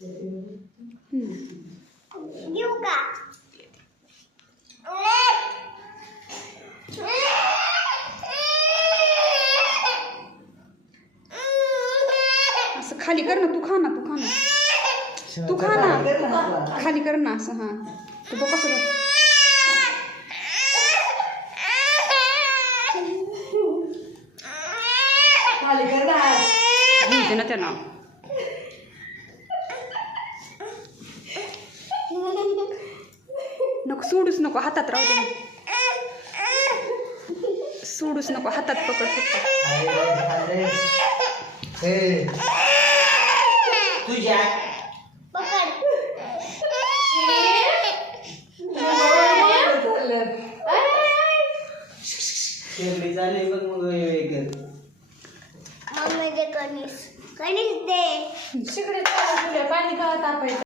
देऊ का? असं खाली कर ना, तू खा ना, तू खा ना, खाली कर ना असं. हां तू बघ कसं कर. खाली कर ना. घेते ना त्यांना. नको सोडूच नको, हातात राहू दे. सोडूच नको, हातात पकड फक्त. तुझ्या पकड. शेगडी झाली बघ मग मम्मी दे कणीस. कणीस दे. तिकडे पाणी का तापायचं.